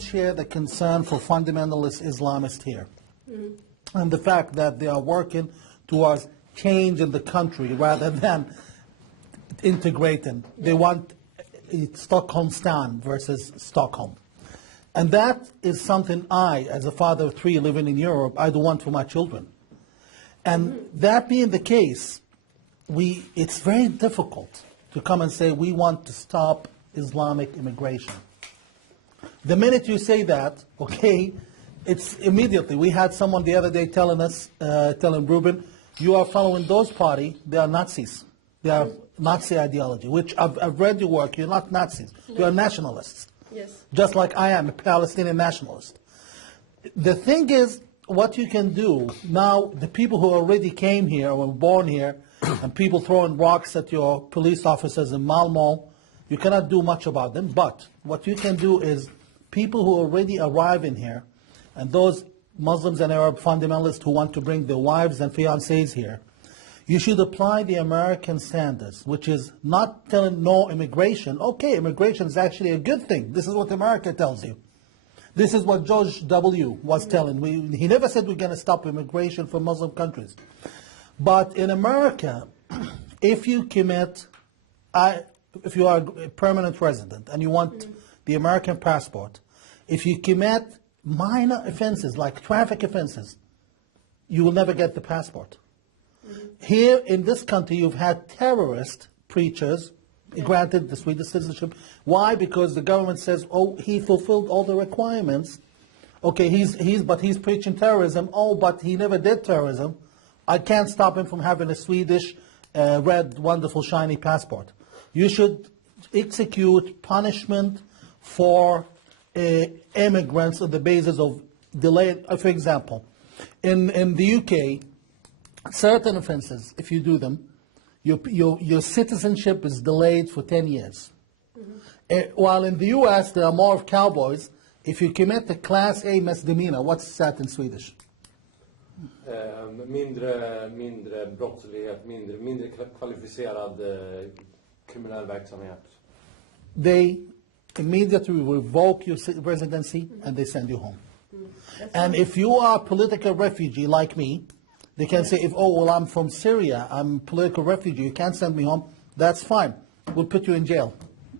don't share the concern for fundamentalist Islamists here. And the fact that they are working towards change in the country rather than integrating. They want Stockholm stand versus Stockholm. And that is something I, as a father of three living in Europe, I don't want for my children. And that being the case, it's very difficult to come and say we want to stop Islamic immigration. The minute you say that, okay, it's immediately. We had someone the other day telling us, telling Rubin, you are following those party, they are Nazis. They are Nazi ideology, which I've read your work, you're not Nazis, you are nationalists. Yes. Just like I am a Palestinian nationalist. The thing is, what you can do, now the people who already came here, were born here, and people throwing rocks at your police officers in Malmö, you cannot do much about them, but what you can do is people who already arrive in here, and those Muslims and Arab fundamentalists who want to bring their wives and fiancés here, you should apply the American standards, which is not telling no immigration. Okay, immigration is actually a good thing. This is what America tells you. This is what George W. was telling. He never said we're going to stop immigration from Muslim countries. But in America, if you commit, if you are a permanent resident and you want the American passport, if you commit minor offenses like traffic offenses, you will never get the passport. Here in this country, you've had terrorist preachers granted the Swedish citizenship. Why? Because the government says, oh, he fulfilled all the requirements. Okay, but he's preaching terrorism. Oh, but he never did terrorism. I can't stop him from having a Swedish, red, wonderful, shiny passport. You should execute punishment for immigrants on the basis of delay. For example, in the UK, certain offenses, if you do them, your citizenship is delayed for 10 years. While in the US, there are more of cowboys. If you commit a Class A misdemeanor, what's that in Swedish? Mindre brottslighet, mindre kvalificerad kriminell verksamhet. They immediately revoke your residency and they send you home. And if you are a political refugee like me, they can say, I'm from Syria, I'm a political refugee, you can't send me home, that's fine. We'll put you in jail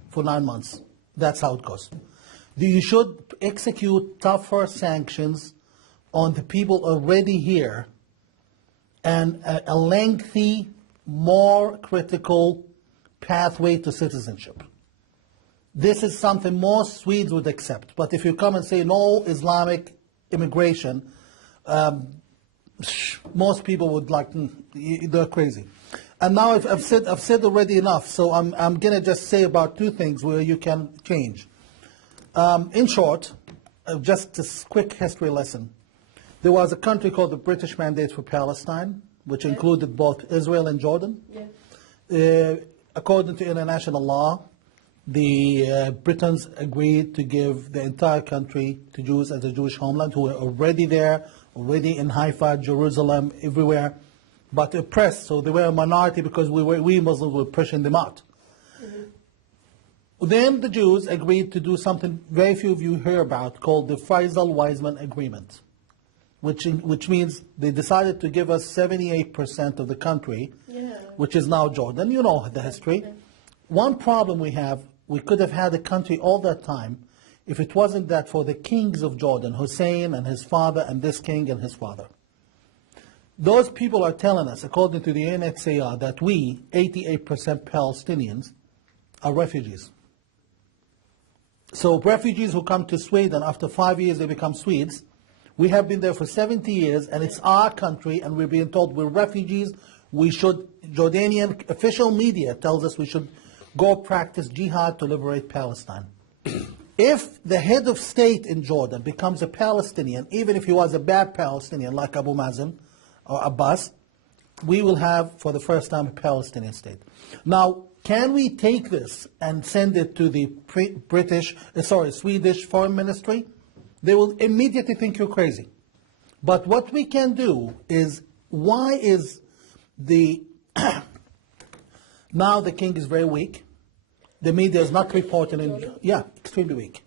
for 9 months. That's how it goes. You should execute tougher sanctions on the people already here and a lengthy, more critical pathway to citizenship. This is something most Swedes would accept. But if you come and say no Islamic immigration, most people would like, they're crazy. And now I've said already enough, so I'm going to just say about two things where you can change. In short, just a quick history lesson. There was a country called the British Mandate for Palestine, which included both Israel and Jordan. According to international law, the Britons agreed to give the entire country to Jews as a Jewish homeland who were already there, already in Haifa, Jerusalem, everywhere, but oppressed. So they were a minority because we Muslims were pushing them out. Then the Jews agreed to do something very few of you hear about called the Faisal-Weizmann Agreement, which means they decided to give us 78% of the country, which is now Jordan. You know the history. One problem we have, we could have had a country all that time if it wasn't that for the kings of Jordan, Hussein and his father and this king and his father. Those people are telling us, according to the UNHCR, that we, 88% Palestinians, are refugees. So refugees who come to Sweden, after 5 years they become Swedes. We have been there for 70 years and it's our country and we're being told we're refugees. Jordanian official media tells us we should go practice jihad to liberate Palestine. If the head of state in Jordan becomes a Palestinian, even if he was a bad Palestinian like Abu Mazen or Abbas, we will have for the first time a Palestinian state. Now, can we take this and send it to the Swedish Foreign Ministry? They will immediately think you're crazy. But what we can do is, why is the now the king is very weak. The media is not reporting, extremely weak.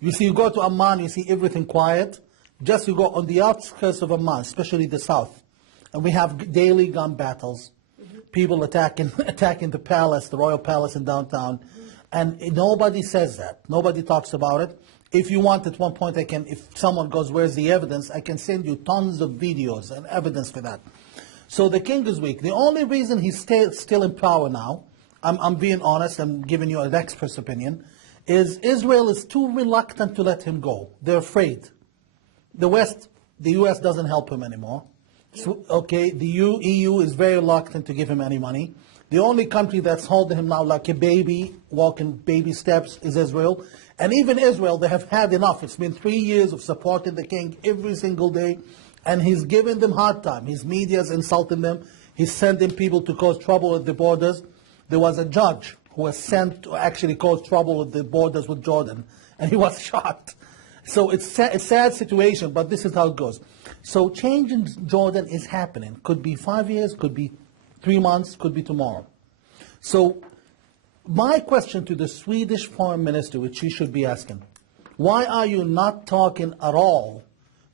You see, you go to Amman, you see everything quiet. Just you go on the outskirts of Amman, especially the south, and we have daily gun battles, people attacking the palace, the royal palace in downtown, and nobody says that. Nobody talks about it. If you want, at one point, if someone goes, where's the evidence, I can send you tons of videos and evidence for that. So the king is weak. The only reason he's still in power now, I'm being honest, I'm giving you an expert's opinion, is Israel is too reluctant to let him go. They're afraid. The U.S. doesn't help him anymore. So, okay, the EU is very reluctant to give him any money. The only country that's holding him now like a baby, walking baby steps, is Israel. And even Israel, they have had enough. It's been 3 years of supporting the king every single day, and he's giving them hard time. His media's insulting them. He's sending people to cause trouble at the borders. There was a judge who was sent to actually cause trouble at the borders with Jordan, and he was shot. So it's a sad situation, but this is how it goes. So change in Jordan is happening. Could be 5 years, could be 3 months, could be tomorrow. So my question to the Swedish foreign minister, which she should be asking, why are you not talking at all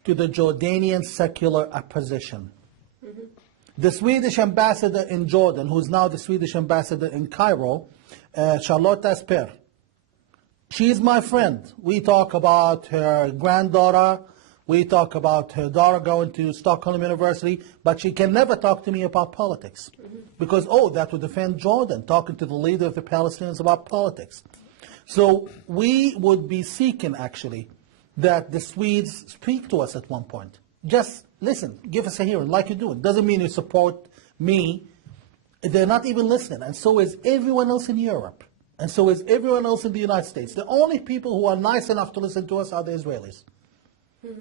to the Jordanian secular opposition? The Swedish ambassador in Jordan, who's now the Swedish ambassador in Cairo, Charlotte Asper, she's my friend. We talk about her granddaughter. We talk about her daughter going to Stockholm University. But she can never talk to me about politics. Because, that would offend Jordan, talking to the leader of the Palestinians about politics. So we would be seeking, actually, that the Swedes speak to us at one point. Just listen, give us a hearing, like you do. It doesn't mean you support me. They're not even listening. And so is everyone else in Europe. And so is everyone else in the United States. The only people who are nice enough to listen to us are the Israelis.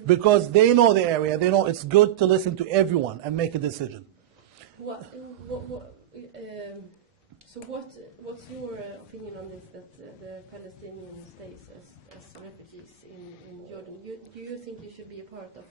Because they know the area. They know it's good to listen to everyone and make a decision. What's your opinion on this, that the Palestinian stays as refugees in Jordan? Do you think you should be a part of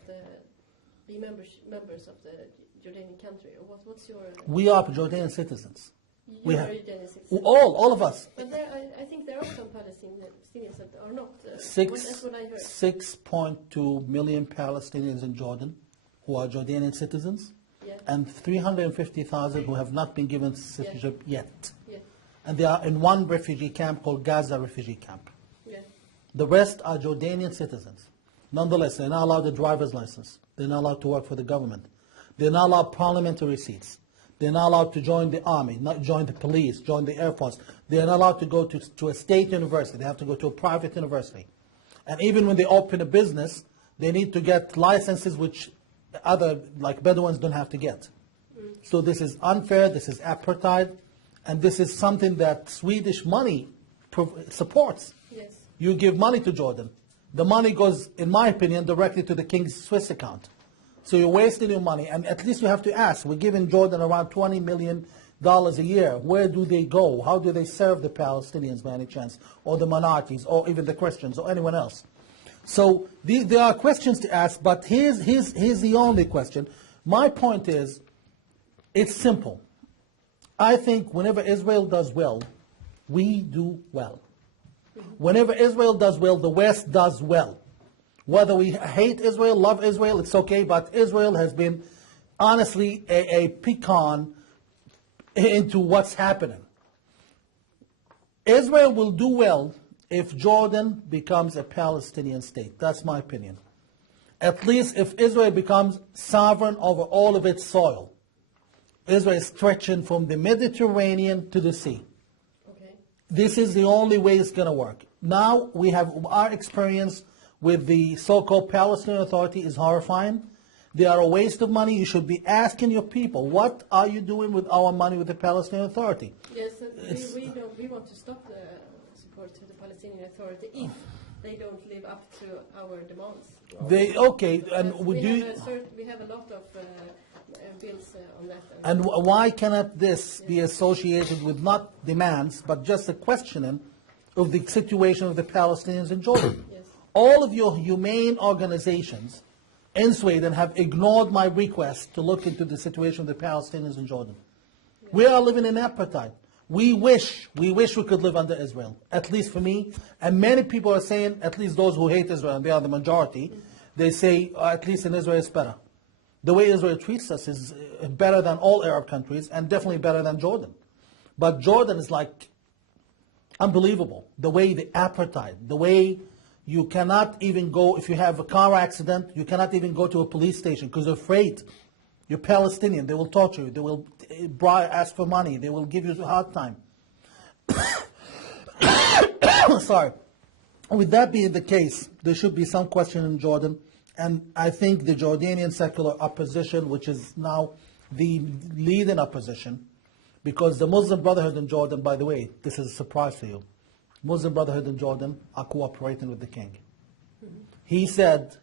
be members of the Jordanian country? Or what's your... We are Jordanian citizens. You are Jordanian citizens? All of us. But I think there are some Palestinians that are not. That's what I heard. 6.2 million Palestinians in Jordan who are Jordanian citizens. Yeah. And 350,000 who have not been given citizenship yet. Yeah. And they are in one refugee camp called Gaza refugee camp. Yeah. The rest are Jordanian citizens. Nonetheless, they're not allowed a driver's license. They're not allowed to work for the government. They're not allowed parliamentary seats. They're not allowed to join the army, not join the police, join the Air Force. They're not allowed to go to a state university. They have to go to a private university. And even when they open a business, they need to get licenses which other, like Bedouins, don't have to get. So this is unfair, this is apartheid, and this is something that Swedish money supports. Yes. You give money to Jordan. The money goes, in my opinion, directly to the king's Swiss account. So you're wasting your money, and at least you have to ask. We're giving Jordan around $20 million a year. Where do they go? How do they serve the Palestinians by any chance? Or the minorities, or even the Christians, or anyone else? So there are questions to ask, but here's the only question. My point is, it's simple. I think whenever Israel does well, we do well. Whenever Israel does well, the West does well. Whether we hate Israel, love Israel, it's okay, but Israel has been, honestly, a pecan into what's happening. Israel will do well if Jordan becomes a Palestinian state. That's my opinion. At least if Israel becomes sovereign over all of its soil. Israel is stretching from the Mediterranean to the sea. Okay. This is the only way it's going to work. Now we have our experience with the so-called Palestinian Authority is horrifying. They are a waste of money. You should be asking your people, what are you doing with our money with the Palestinian Authority? Yes, we want to stop the support to the Palestinian Authority if they don't live up to our demands. We have a lot of bills on that. And why cannot this be associated with not demands, but just a questioning of the situation of the Palestinians in Jordan? Yes. All of your humane organizations in Sweden have ignored my request to look into the situation of the Palestinians in Jordan. Yes. We are living in apartheid. We wish we could live under Israel, at least for me. And many people are saying, at least those who hate Israel, and they are the majority, they say, at least in Israel it's better. The way Israel treats us is better than all Arab countries, and definitely better than Jordan. But Jordan is like unbelievable. The way the apartheid, the way you cannot even go, if you have a car accident, you cannot even go to a police station because you're afraid. You're Palestinian, they will torture you, they will ask for money, they will give you a hard time. Sorry. With that being the case, there should be some question in Jordan, and I think the Jordanian secular opposition, which is now the leading opposition, because the Muslim Brotherhood in Jordan, by the way, this is a surprise for you, Muslim Brotherhood in Jordan are cooperating with the king. He said,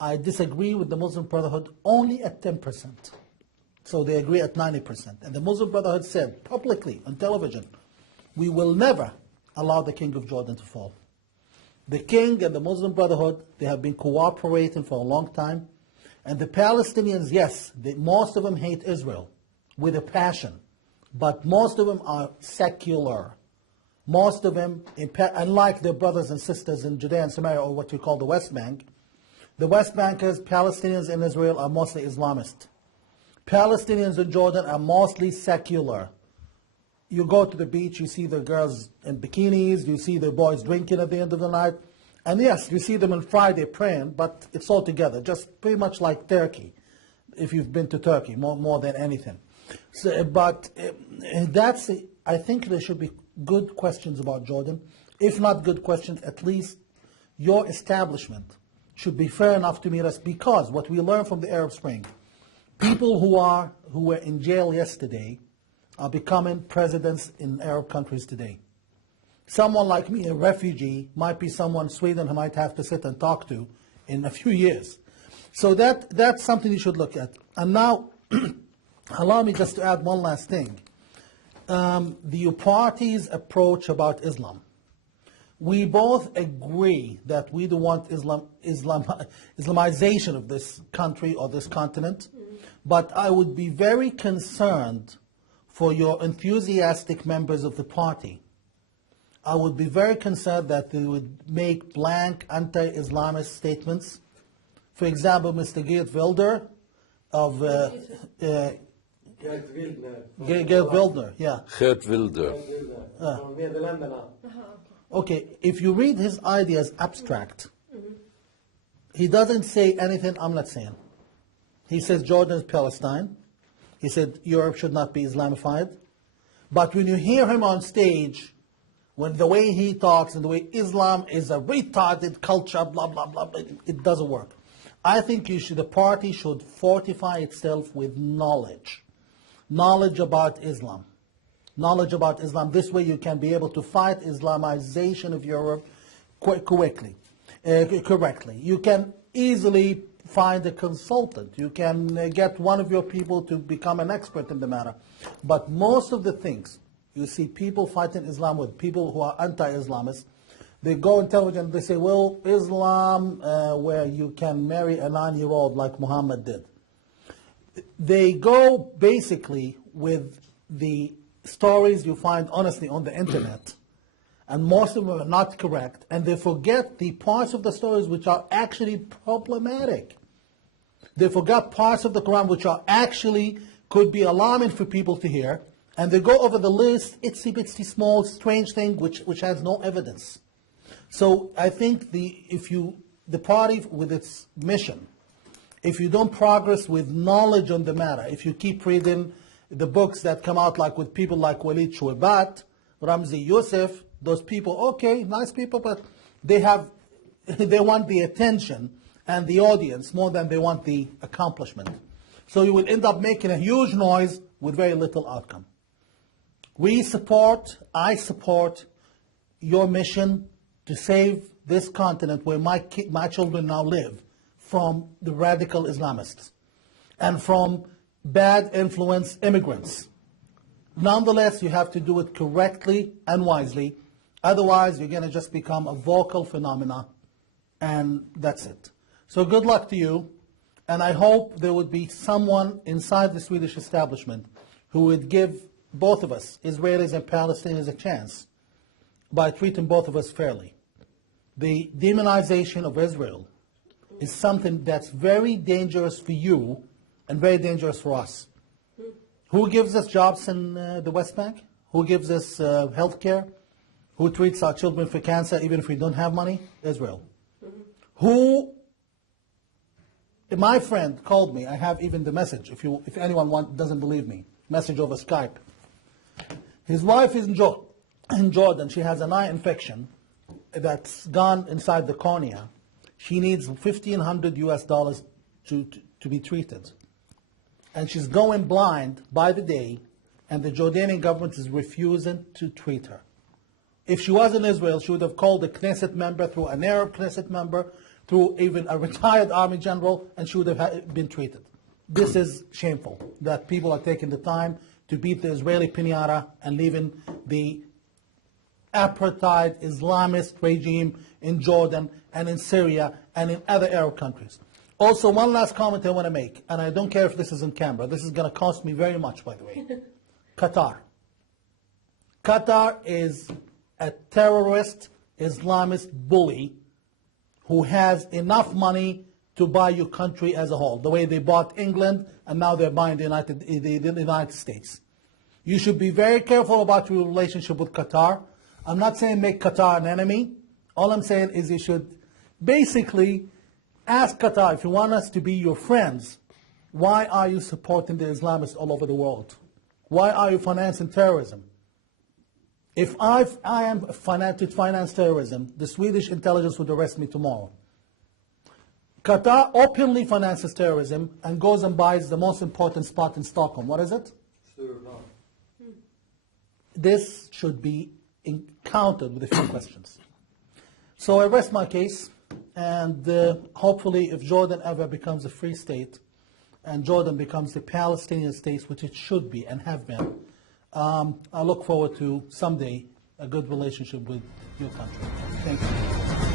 I disagree with the Muslim Brotherhood only at 10%. So they agree at 90%. And the Muslim Brotherhood said publicly on television, we will never allow the king of Jordan to fall. The king and the Muslim Brotherhood, they have been cooperating for a long time. And the Palestinians, yes, most of them hate Israel with a passion. But most of them are secular. Most of them, unlike their brothers and sisters in Judea and Samaria, or what you call the West Bank, the West Bankers, Palestinians in Israel are mostly Islamist. Palestinians in Jordan are mostly secular. You go to the beach, you see the girls in bikinis, you see the boys drinking at the end of the night. And yes, you see them on Friday praying, but it's all together, just pretty much like Turkey, if you've been to Turkey, more than anything. So, but I think there should be good questions about Jordan. If not good questions, at least your establishment should be fair enough to meet us, because what we learned from the Arab Spring, people who were in jail yesterday are becoming presidents in Arab countries today. Someone like me, a refugee, might be someone Sweden might have to sit and talk to in a few years. So that's something you should look at. And now, allow me just to add one last thing. The party's approach about Islam. We both agree that we don't want Islamization of this country or this continent, but I would be very concerned for your enthusiastic members of the party. I would be very concerned that they would make blank anti-Islamist statements. For example, Mr. Geert Wilder of Geert Wilder, yeah. Geert Wilder. Från Nederländerna. Okay, if you read his ideas abstract, he doesn't say anything I'm not saying. He says Jordan is Palestine. He said Europe should not be Islamified. But when you hear him on stage, when the way he talks and the way Islam is a retarded culture, blah, blah, blah, it doesn't work. I think the party should fortify itself with knowledge. Knowledge about Islam. Knowledge about Islam. This way you can be able to fight Islamization of Europe correctly. You can easily find a consultant. You can get one of your people to become an expert in the matter. But most of the things you see people fighting Islam with, people who are anti-Islamists, they go on television and they say, well, Islam, where you can marry a 9-year-old like Muhammad did. They go basically with the stories you find honestly on the internet, and most of them are not correct, and they forget the parts of the stories which are actually problematic. They forgot parts of the Quran which are actually could be alarming for people to hear, and they go over the list, itsy bitsy small strange thing which has no evidence. So I think the party with its mission, if you don't progress with knowledge on the matter, if you keep reading the books that come out like with people like Walid Shuabat, Ramzi Youssef, those people, okay, nice people, but they want the attention and the audience more than they want the accomplishment. So you will end up making a huge noise with very little outcome. I support your mission to save this continent where my children now live from the radical Islamists and from bad influence immigrants. Nonetheless, you have to do it correctly and wisely. Otherwise, you're going to just become a vocal phenomena, and that's it. So good luck to you, and I hope there would be someone inside the Swedish establishment who would give both of us, Israelis and Palestinians, a chance by treating both of us fairly. The demonization of Israel is something that's very dangerous for you and very dangerous for us. Who gives us jobs in the West Bank? Who gives us health care? Who treats our children for cancer even if we don't have money? Israel. Who, my friend called me, I have even the message, if anyone doesn't believe me, message over Skype. His wife is in Jordan, she has an eye infection that's gone inside the cornea. She needs $1,500 to be treated. And she's going blind by the day, and the Jordanian government is refusing to treat her. If she was in Israel, she would have called a Knesset member, through an Arab Knesset member, through even a retired army general, and she would have been treated. This is shameful, that people are taking the time to beat the Israeli pinata and leaving the apartheid Islamist regime in Jordan and in Syria and in other Arab countries. Also, one last comment I want to make, and I don't care if this is in camera. This is going to cost me very much, by the way. Qatar. Qatar is a terrorist Islamist bully who has enough money to buy your country as a whole, the way they bought England and now they're buying the United States. You should be very careful about your relationship with Qatar. I'm not saying make Qatar an enemy. All I'm saying is you should basically ask Qatar, if you want us to be your friends, why are you supporting the Islamists all over the world? Why are you financing terrorism? If I am to finance terrorism, the Swedish intelligence would arrest me tomorrow. Qatar openly finances terrorism and goes and buys the most important spot in Stockholm. What is it? This should be encountered with a few questions. So I rest my case, and hopefully if Jordan ever becomes a free state and Jordan becomes a Palestinian state, which it should be and have been, I look forward to someday a good relationship with your country. Thank you.